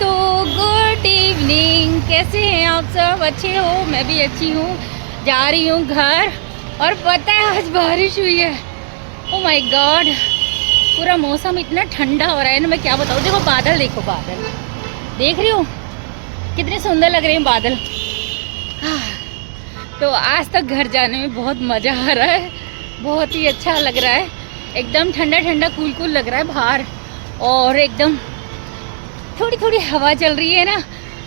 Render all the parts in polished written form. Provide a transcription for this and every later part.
तो good evening, कैसे हैं आप सब? अच्छे हो? मैं भी अच्छी हूँ। जा रही हूँ घर और पता है आज बारिश हुई है। ओ माय गॉड, पूरा मौसम इतना ठंडा हो रहा है ना, मैं क्या बताऊँ। देखो बादल, देखो बादल, देख रही हो कितने सुंदर लग रहे हैं बादल। तो आज तक घर जाने में बहुत मज़ा आ रहा है, बहुत ही अच्छा लग रहा है। एकदम ठंडा ठंडा कूल कूल लग रहा है बाहर, और एकदम थोड़ी थोड़ी हवा चल रही है ना,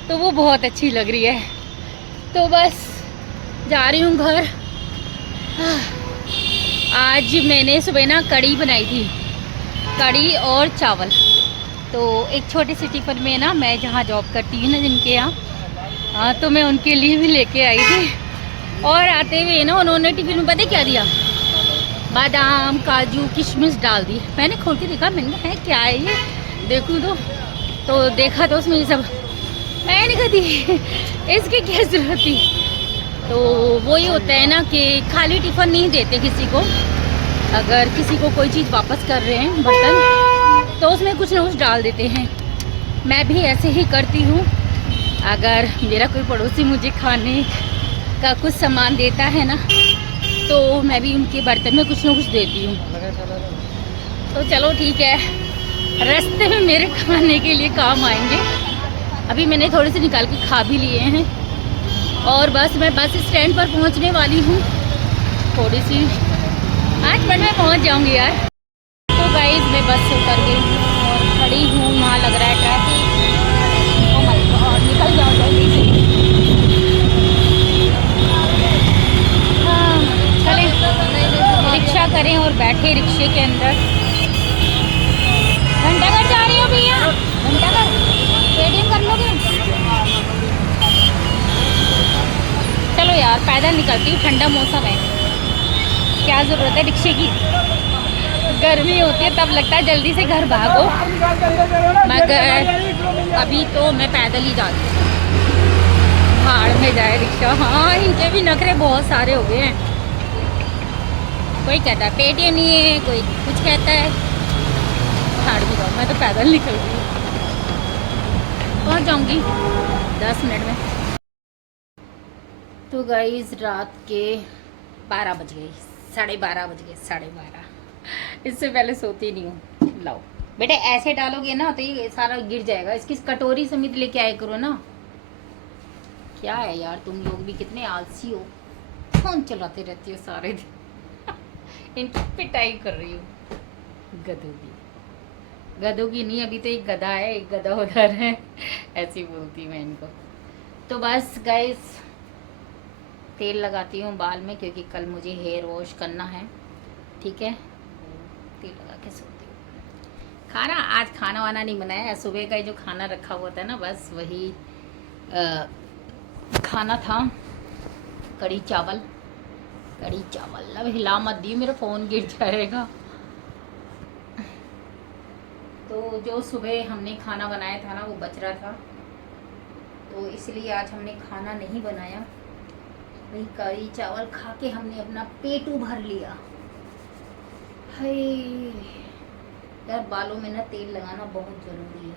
तो वो बहुत अच्छी लग रही है। तो बस जा रही हूँ घर। आज मैंने सुबह ना कढ़ी बनाई थी, कढ़ी और चावल। तो एक छोटे से टिफिन में ना, मैं जहाँ जॉब करती हूँ ना जिनके यहाँ, हाँ, तो मैं उनके लिए भी लेके आई थी। और आते हुए ना उन्होंने टिफिन में पता क्या दिया, बादाम काजू किशमिश डाल दी। मैंने खोल के देखा, मैंने कहा है क्या है ये, देखूँ तो देखा तो उसमें ये सब। मैंने कहा दी इसकी क्या जरूरत थी। तो वही होता है ना कि खाली टिफ़िन नहीं देते किसी को। अगर किसी को कोई चीज़ वापस कर रहे हैं बर्तन, तो उसमें कुछ ना कुछ डाल देते हैं। मैं भी ऐसे ही करती हूँ। अगर मेरा कोई पड़ोसी मुझे खाने का कुछ सामान देता है ना, तो मैं भी उनके बर्तन में कुछ ना कुछ देती हूँ। तो चलो ठीक है, रास्ते में मेरे खाने के लिए काम आएंगे। अभी मैंने थोड़े से निकाल के खा भी लिए हैं, और बस मैं बस स्टैंड पर पहुंचने वाली हूँ। थोड़ी सी 5 मिनट में पहुंच जाऊंगी यार। तो गाइस मैं बस से उतर गई हूँ और खड़ी हूँ, वहाँ लग रहा है ट्रैफिक। ओ माय गॉड, निकल जाओ जल्दी से। हाँ, चलें रिक्शा करें और बैठे रिक्शे के अंदर। घंटाघर जा रही हो भैया? घंटाघर पेटीएम कर लोगे? चलो यार पैदल निकलती हूँ, ठंडा मौसम है, क्या ज़रूरत है रिक्शे की। गर्मी होती है तब लगता है जल्दी से घर भागो, मगर अभी तो मैं पैदल ही जाती हूँ। भाड़ में जाए रिक्शा। हाँ, इनके भी नखरे बहुत सारे हो गए हैं। कोई कहता है पेटीएम नहीं है, कोई कुछ कहता है। भाड़ भी जाओ, मैं तो पैदल निकल रही हूँ। पहुँच जाऊँगी 10 मिनट में। तो गाइस रात के 12 बज गए, 12:30 बज गए, 12:30। इससे पहले सोती नहीं हूँ। लाओ बेटा, ऐसे डालोगे ना तो ये सारा गिर जाएगा। इसकी कटोरी समेत लेके आया करो ना। क्या है यार, तुम लोग भी कितने आलसी हो, फोन चलाते रहती हो सारे दिन। इनकी पिटाई कर रही हूँ। गधों की, गधों की नहीं, अभी तो एक गधा है, एक गधा उधर है। ऐसी बोलती मैं इनको। तो बस गाइस तेल लगाती हूँ बाल में, क्योंकि कल मुझे हेयर वॉश करना है। ठीक है, तेल लगा के सोती हूँ। खाना आज खाना वाना नहीं बनाया, सुबह का जो खाना रखा हुआ था ना, बस वही खाना था। कढ़ी चावल, कढ़ी चावल। अब हिला मत दियो, मेरा फ़ोन गिर जाएगा। तो जो सुबह हमने खाना बनाया था ना, वो बच रहा था, तो इसलिए आज हमने खाना नहीं बनाया। वही कढ़ी चावल खा के हमने अपना पेटू भर लिया। हाय यार, बालों में ना तेल लगाना बहुत ज़रूरी है।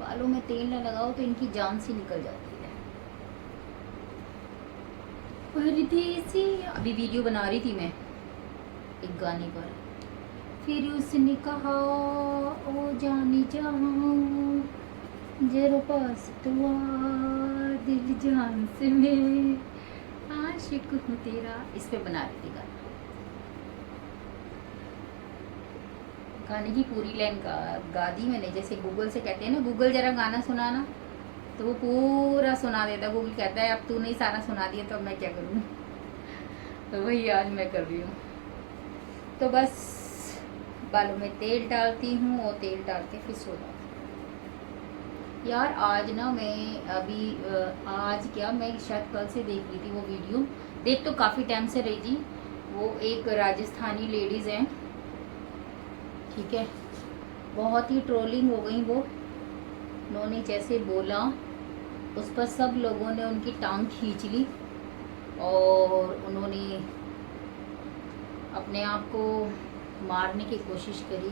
बालों में तेल ना लगाओ तो इनकी जान सी निकल जाती है। परदेसी, अभी वीडियो बना रही थी मैं एक गाने पर। फिर उसने कहा ओ जानी जाऊं जरा पास तो आ, दिल जान से मैं आशिक हूँ तेरा। इस पे बना रही थी गाना। गाने की पूरी लाइन गा दी मैंने। जैसे गूगल से कहते हैं ना, गूगल जरा गाना सुनाना, तो वो पूरा सुना देता। गूगल कहता है अब तूने ही सारा सुना दिया, तो अब मैं क्या करूँ। तो वही आज मैं कर रही हूँ। तो बस बालों में तेल डालती हूँ और तेल डाल के फिर सो जाती हूँ। यार आज ना मैं अभी आज क्या, मैं शायद कल से देख रही थी वो वीडियो। देख तो काफ़ी टाइम से रही थी। वो एक राजस्थानी लेडीज़ हैं, ठीक है, बहुत ही ट्रोलिंग हो गई वो। उन्होंने जैसे बोला उस पर सब लोगों ने उनकी टांग खींच ली, और उन्होंने अपने आप को मारने की कोशिश करी।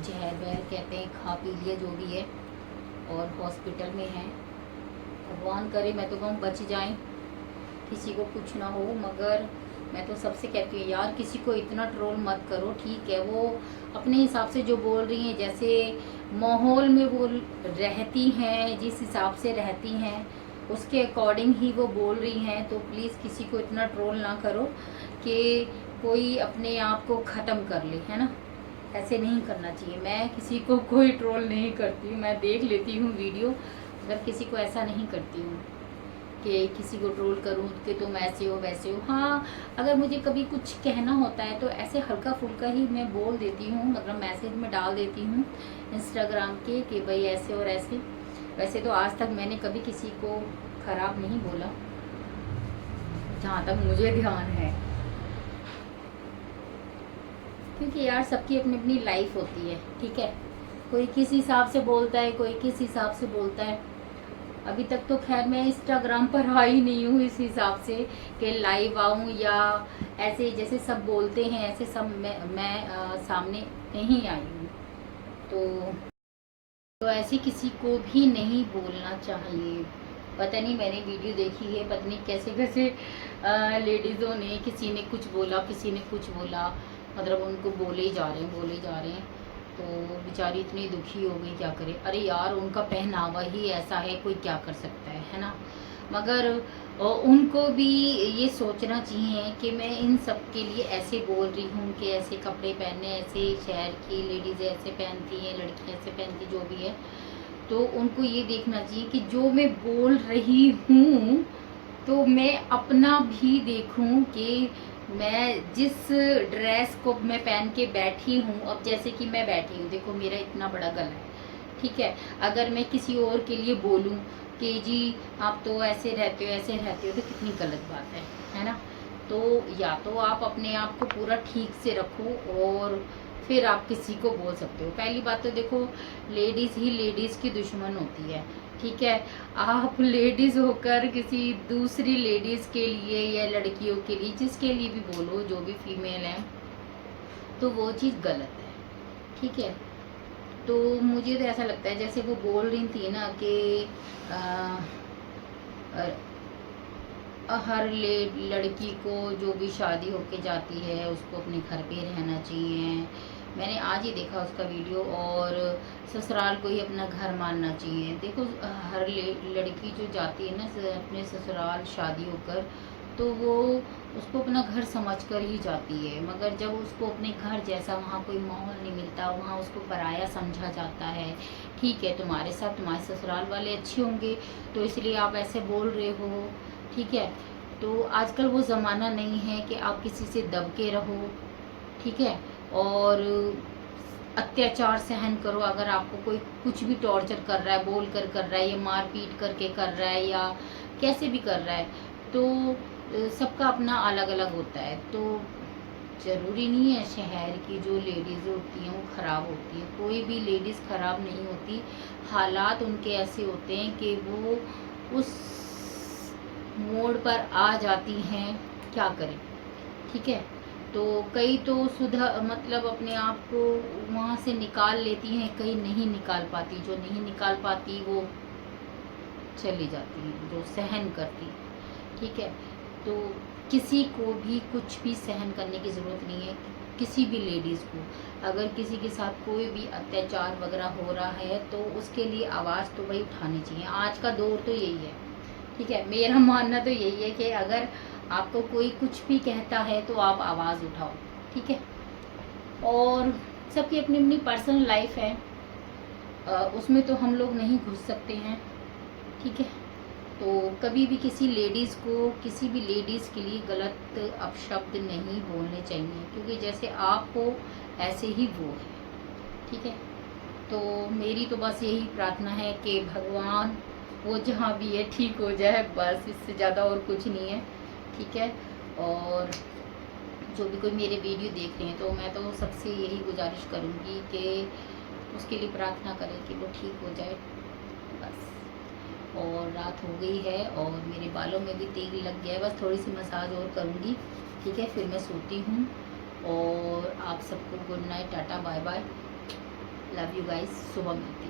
जहर वहर कहते हैं, खा पी लिया जो भी है, और हॉस्पिटल में हैं। भगवान करे, मैं तो कहूँ बच जाएं, किसी को कुछ ना हो। मगर मैं तो सबसे कहती हूँ यार, किसी को इतना ट्रोल मत करो। ठीक है, वो अपने हिसाब से जो बोल रही हैं, जैसे माहौल में वो रहती हैं, जिस हिसाब से रहती हैं उसके अकॉर्डिंग ही वो बोल रही हैं। तो प्लीज़ किसी को इतना ट्रोल ना करो कि कोई अपने आप को ख़त्म कर ले, है ना। ऐसे नहीं करना चाहिए। मैं किसी को कोई ट्रोल नहीं करती हूँ, मैं देख लेती हूँ वीडियो, मगर किसी को ऐसा नहीं करती हूँ कि किसी को ट्रोल करूँ कि तुम ऐसे हो वैसे हो। हाँ, अगर मुझे कभी कुछ कहना होता है तो ऐसे हल्का फुल्का ही मैं बोल देती हूँ, मतलब मैसेज में डाल देती हूँ इंस्टाग्राम के कि भाई ऐसे और ऐसे। वैसे तो आज तक मैंने कभी किसी को ख़राब नहीं बोला, जहाँ तक मुझे ध्यान है, क्योंकि यार सबकी अपनी अपनी लाइफ होती है। ठीक है, कोई किस हिसाब से बोलता है, कोई किस हिसाब से बोलता है। अभी तक तो खैर मैं इंस्टाग्राम पर आई नहीं हूँ इस हिसाब से कि लाइव आऊँ, या ऐसे जैसे सब बोलते हैं ऐसे सब मैं सामने नहीं आई हूँ। तो ऐसे किसी को भी नहीं बोलना चाहिए। पता नहीं, मैंने वीडियो देखी है, पता नहीं कैसे कैसे लेडीज़ों ने, किसी ने कुछ बोला, किसी ने कुछ बोला, मतलब उनको बोले ही जा रहे हैं, बोले ही जा रहे हैं। तो बेचारी इतनी दुखी हो गई, क्या करे। अरे यार, उनका पहनावा ही ऐसा है, कोई क्या कर सकता है ना। मगर उनको भी ये सोचना चाहिए कि मैं इन सब के लिए ऐसे बोल रही हूँ कि ऐसे कपड़े पहनने, ऐसे शहर की लेडीज़ ऐसे पहनती हैं, लड़कियाँ ऐसे पहनती, जो भी है। तो उनको ये देखना चाहिए कि जो मैं बोल रही हूँ तो मैं अपना भी देखूं कि मैं जिस ड्रेस को मैं पहन के बैठी हूँ, अब जैसे कि मैं बैठी हूँ, देखो मेरा इतना बड़ा गला है। ठीक है, अगर मैं किसी और के लिए बोलूं कि जी आप तो ऐसे रहते हो ऐसे रहते हो, तो कितनी गलत बात है ना। तो या तो आप अपने आप को पूरा ठीक से रखो और फिर आप किसी को बोल सकते हो। पहली बात तो देखो, लेडीज़ ही लेडीज़ की दुश्मन होती है। ठीक है, आप लेडीज़ होकर किसी दूसरी लेडीज़ के लिए या लड़कियों के लिए, जिसके लिए भी बोलो, जो भी फीमेल है, तो वो चीज़ गलत है। ठीक है, तो मुझे तो ऐसा लगता है, जैसे वो बोल रही थी ना कि हर लड़की को जो भी शादी होके जाती है उसको अपने घर पे रहना चाहिए। मैंने आज ही देखा उसका वीडियो, और ससुराल को ही अपना घर मानना चाहिए। देखो, हर लड़की जो जाती है ना अपने ससुराल शादी होकर, तो वो उसको अपना घर समझकर ही जाती है। मगर जब उसको अपने घर जैसा वहाँ कोई माहौल नहीं मिलता, वहाँ उसको पराया समझा जाता है। ठीक है, तुम्हारे साथ तुम्हारे ससुराल वाले अच्छे होंगे तो इसलिए आप ऐसे बोल रहे हो। ठीक है, तो आजकल वो ज़माना नहीं है कि आप किसी से दब के रहो। ठीक है, और अत्याचार सहन करो। अगर आपको कोई कुछ भी टॉर्चर कर रहा है, बोल कर रहा है, या मार पीट करके कर रहा है, या कैसे भी कर रहा है, तो सबका अपना अलग अलग होता है। तो ज़रूरी नहीं है शहर की जो लेडीज़ होती हैं वो ख़राब होती हैं। कोई भी लेडीज़ ख़राब नहीं होती। हालात उनके ऐसे होते हैं कि वो उस मोड़ पर आ जाती हैं, क्या करें। ठीक है, तो कई तो सुधा मतलब अपने आप को वहाँ से निकाल लेती हैं, कई नहीं निकाल पाती। जो नहीं निकाल पाती वो चली जाती हैं, जो सहन करती। ठीक है, तो किसी को भी कुछ भी सहन करने की ज़रूरत नहीं है। किसी भी लेडीज़ को अगर किसी के साथ कोई भी अत्याचार वगैरह हो रहा है तो उसके लिए आवाज़ तो वही उठानी चाहिए। आज का दौर तो यही है। ठीक है, मेरा मानना तो यही है कि अगर आपको कोई कुछ भी कहता है तो आप आवाज़ उठाओ। ठीक है, और सबकी अपनी अपनी पर्सनल लाइफ है, उसमें तो हम लोग नहीं घुस सकते हैं। ठीक है, तो कभी भी किसी लेडीज़ को, किसी भी लेडीज़ के लिए गलत अपशब्द नहीं बोलने चाहिए, क्योंकि जैसे आप हो ऐसे ही वो है। ठीक है, तो मेरी तो बस यही प्रार्थना है कि भगवान वो जहाँ भी है ठीक हो जाए, बस इससे ज़्यादा और कुछ नहीं है। ठीक है, और जो भी कोई मेरे वीडियो देख रहे हैं तो मैं तो सबसे यही गुजारिश करूँगी कि उसके लिए प्रार्थना करें कि वो ठीक हो जाए बस। और रात हो गई है और मेरे बालों में भी तेल लग गया है, बस थोड़ी सी मसाज और करूँगी। ठीक है, फिर मैं सोती हूँ। और आप सबको good night, tata, bye bye. Love you guys, सुबह मिलती हूँ।